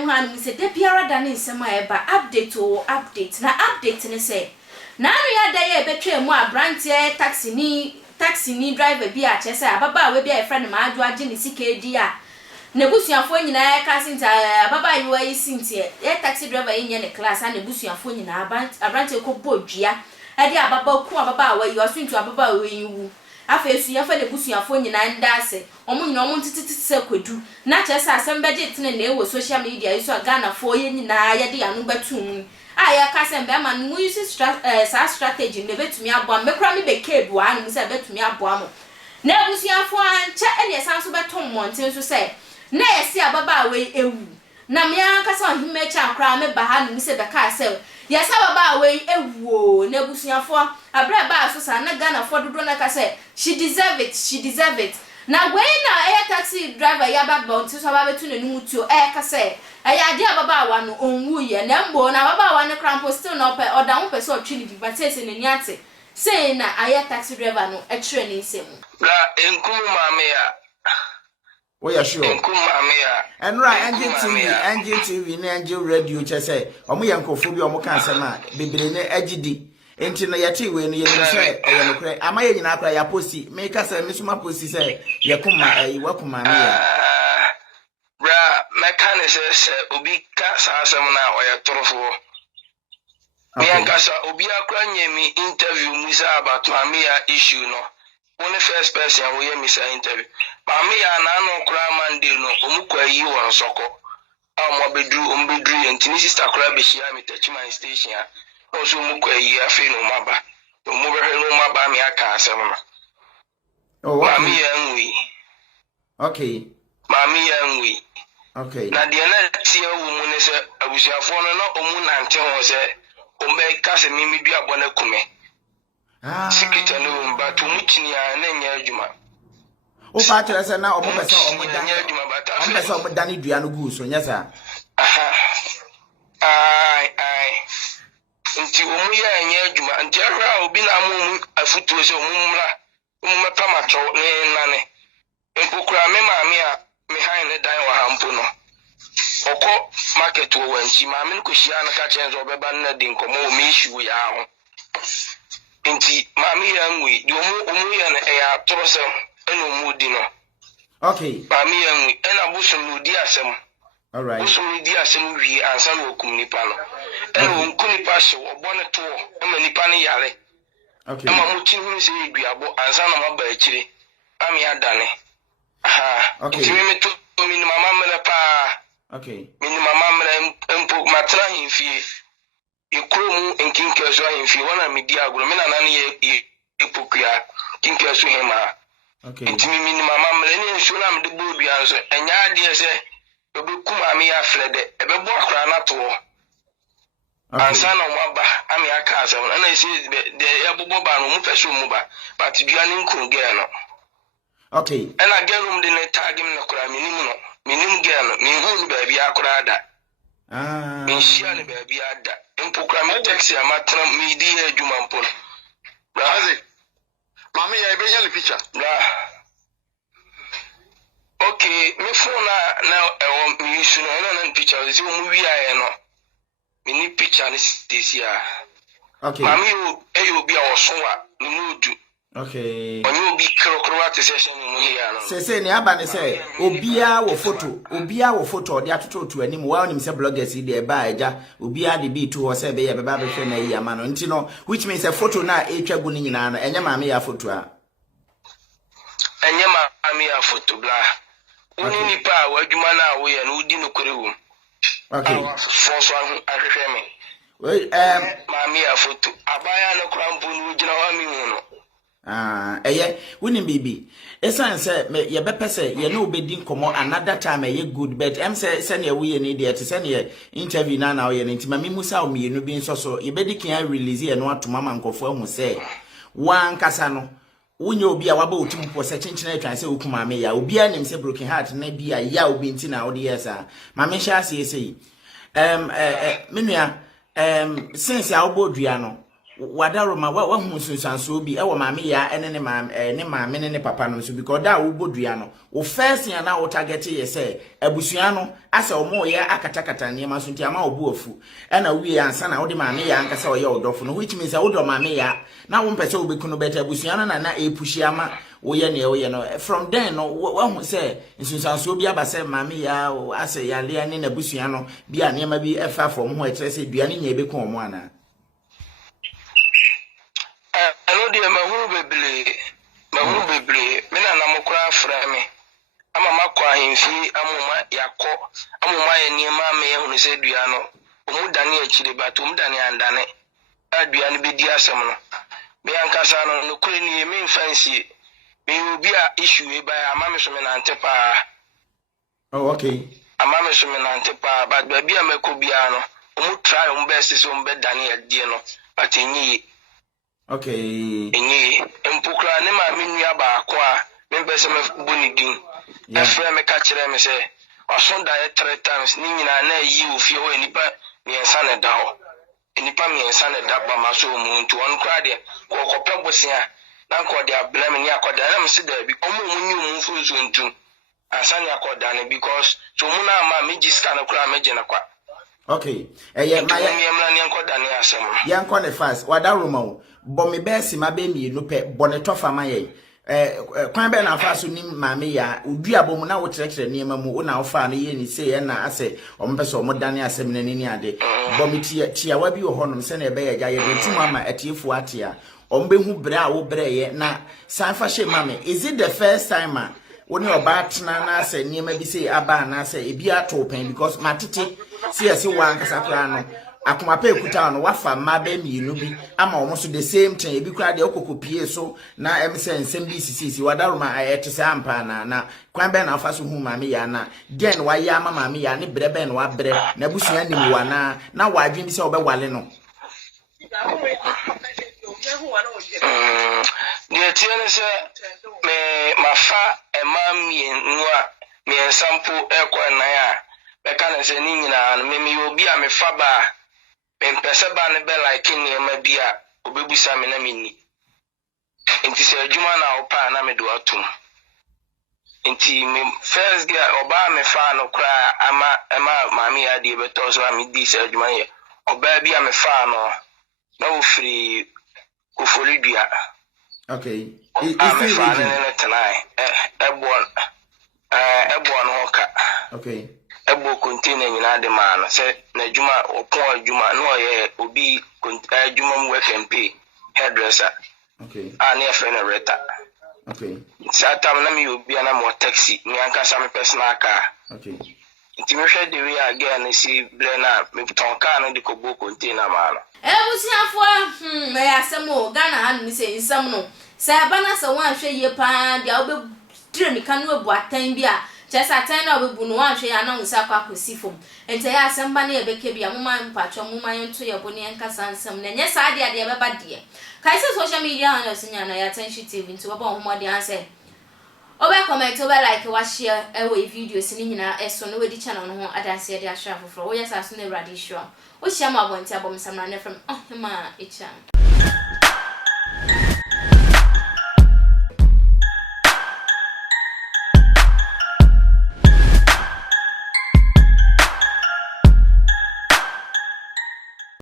hu anu se de biara da ne nsema eba update o update na update ne say na anu ya da ye betwe mu abrantie taxi ni driver bi a chese ababa we bi a friend ma adu age ne sika edi a na busuafo nyina ka sinta ababa yi wa yi sintie taxi driver yin ne class na busuafo nyina abrantie ko bodua ade ababa ku ababa wa yi osuntu ababa we yi wu afesu ya fa ne busuafo nyina ndase omo nyina omo ntititi se kwadu na chese asembede tene na ewo social media yi so Ghana fo ye nyina ya de anu batum aya ka se mbe ma no use strategy ne betumi aboa mekra me be kebu anu se betumi aboa mo na busuafo anche ene sanso betom monten so se na yesi ababa we ewu na me anka se ohime cha akra me ba ha no se be ka se yesi ababa we ewu na busuafo abra ba so sa na Ghana fo dodo na ka se she deserve it na we na air taxi driver ya baba onti so baba betu ne nutuo ka se aya de ababa wa no onwu ye na mbo na ababa wa ne crampo still na ope oda ho pese otwe ni bi se ne ni ate say na air taxi driver no ekire ni nsem bra enkum maame ya we are sure enkum maame ya enra NG TV na NG radio che say omo yankofo bi omo kan asema bebere ne agidi enti na yati we no ye say nokre ama ye nyina akra ya posti me ka say mesuma posti say yakuma wakuma me ya bra mechanic say obi ka sa asem na oya torofo me anka sa obi akra nyemi interview musa about Maame Yaa issue no one first person we hear me say interview Maame Yaa na no kra Monday no omukwa yi won soko ombedru enti ni sister kra be hia me Techman station a also omukwa yi afi no maba omubere no maba me aka asem no oh Maame Yaa nwi okay Maame Yaa nwi okay na de na tie wo mu ne se abusuafo no na omu nante ho se ombe ka se mimi dua bona kume sikita no mba to mutini ya na nya adwuma o fa tire se na omo pese omo dan omo pese omo dan dua no gu so nya sa ai nti omu ya nya adwuma nti ahra obi na mu afutuo se omu mra omu meta macho ne nane empokura me Maame Yaa me han ne dan wa hampo no oko market wo wanchi Maame no kohia na ka chenzo obeba na di nkomo o me issue ya ho nti Maame Yaa nwi di omu ya na ya torose eno mu di no okay Maame Yaa nwi ena busum no di asem all right busum di asem wi ansa no okum nipa no eno onkum nipa hye obone to ema nipa ne yare okay ema mu tinhu se eduabo ansa no maba akire Maame Yaa dane okay nti me to mi mama mele pa okay mini mama mele empo matra himfie ikromu enkinkeso himfie wana midi agro me na nane ye epokua kinkeso hema okay nti mini mama mele ni nso na mde bodu anso enya ade se obeku Maame Yaa frede ebebo akra na to ansa na mo aba Maame Yaa ka asem na ese de yabobo ba no mu peso mu ba but dua ni nkun ge no okay and I get room the tag him no kra minim girl me hu baby akra da me shia ni baby ada empokra me taxi amatra me di adwuma mpo brazi Maame Yaa be nya picture bra okay me phone na me use no na picture say mu wi aye no me ni picture ni stesia okay Maame Yaa obi a osonwa ni nudu okay onye obi krokro session mu here no se ne aba ne se obia wo photo de atoto anim wa onim se bloggers de ba eja obia de bi to ho se be ye beba be hwe na yi ama no nti no which means a photo na etwa gu ni nyina no enye Maame Yaa photo a enye Maame Yaa photo bla oni ni pa wadwuma na wo ye no udi no korewu okay so ahwehwe me well Maame Yaa photo abaya no krampo no gina wa mi hu no eye woni bibi esan se ye bepese ye no obedi nkomo another time ye good but em se ne we ye ni de se ne interview na ye nti ma mimusa o mienu bi nso so ye bedi kan release ye no atoma ma nkofo ahu se wan kasa no wonye obi a waba otum po se chenchena atwan se oku Maame Yaa obi anim se broken heart na bi a ya obi nti na odi yesa Maame Yaa se menua since a obo dua no wadaroma wa hu sunsanso bi e wo Maame Yaa ene ne maame ne papa no so because da wo bodua no wo first ya na wo target ye say abusua no ase omo ye akatakata ne ma so nti ama obu afu e na wi ansa na wo de Maame Yaa nka say wo ye odofo no which means wo do Maame Yaa na wo mpese wo bekunu beta abusua no na epushi ama wo ye ne wo ye no from then no wo hu say sunsanso bi aba say Maame Yaa ase ya le ne na abusua no bi a ne ma bi efa from ho e kire say dua ne nya ebeku omo ana mahuru bebre me na namokura afra me ama makwa ahemfi amoma yakọ amoma ye niema me ye hunu se dua no omu dane akire bato omu dane andane adua no bedi asem no me ankasa no nokure ni me mfansie me obi a issue e ba ama me so me nante pa oh okay ama me so me nante pa but ba bia makobia no omu try omu best so omu be dane adie no but enyi okay enyi empukra ne ma menua ba ko a me bese me boni din afre me ka kire me se osonda 3 times ni nyina na yi ofie ho enipa miensa ne da ho enipa miensa ne da ba ma so mu ntu on kra de ko kopɛ bosia na ko de abla me ni akoda na me se da bi omu nyi mu fu so ntu ansa ni akoda ne because so mu na ma me giska na kra me gena kwa okay eye ma ya mra ni akoda ne asem yanko ne fast wadaroma wo bo me besi ma be mi no pe bone tofa ma ye kwan be na fa so ni Maame Yaa odua bom na wo kire niema mu na wo fa no ye ni se ye na ase o mpe so mo dane asem na ni ade bo me tia wa bi wo honom se na ebe ya ga ye betum ama atiefu atia o mbe hu bre a wo bre ye na san fa she mame is it the first time woni oba tena na ase niema bi se aba na ase ebi ato pen because matete se ase wan kasa kra no akoma pa ekuta no wafa mabe mienu bi ama omo so the same thing ebi kura de okokopie so na nsem bi sisi wadaroma ayete se ampa na kwan be na afa so hu Maame Yaa na den wa ya ama Maame Yaa ne bre be na wa bre na busua nim wa na wadwen bi se obewale no de tiene se me mafa emami nwa me sample ekwa na ya be kana se ni nyina me obi a me fa ba mpese ba ne be like niema bia obebusa me na minni enti se adwuma na opa na me do atum enti me first girl oba me fa no kra ama Maame Yaa de beto so am di se adwuma ye oba bia me fa no na ofiri kofolidua okay is the fa ne tonight ebon hoka okay ebo container nyina de ma no se na djuma opon adwuma no ye obi adwuma mu FMP hairdresser okay ani efe na reta okay satam na mi obi na mo taxi mi anka sa me personal car okay nti me hwe de we again si ble na me ton car no de ko bo container ma no busiafo me asemo Ghana han mi se nsam no sa ba na se wan hwe ye pa dia obe dire mi kanu ebu atan bi a chesa atan na obe bu no wan hwe ya na nsa kwa kosifom ente ya asem ba na ebeke bi amuma mpacho amuma yento ye boni enkasa nsam na nye sa dia de beba de kai se social media han osinya na ya attention TV nti oba homo de anse obe comment obe like wa share ewe videos ni nyina eso no we di channel no ho adanse de ahwa foforo wo yesa so na radio show o share ma bonti abom samra ne from oh ma echan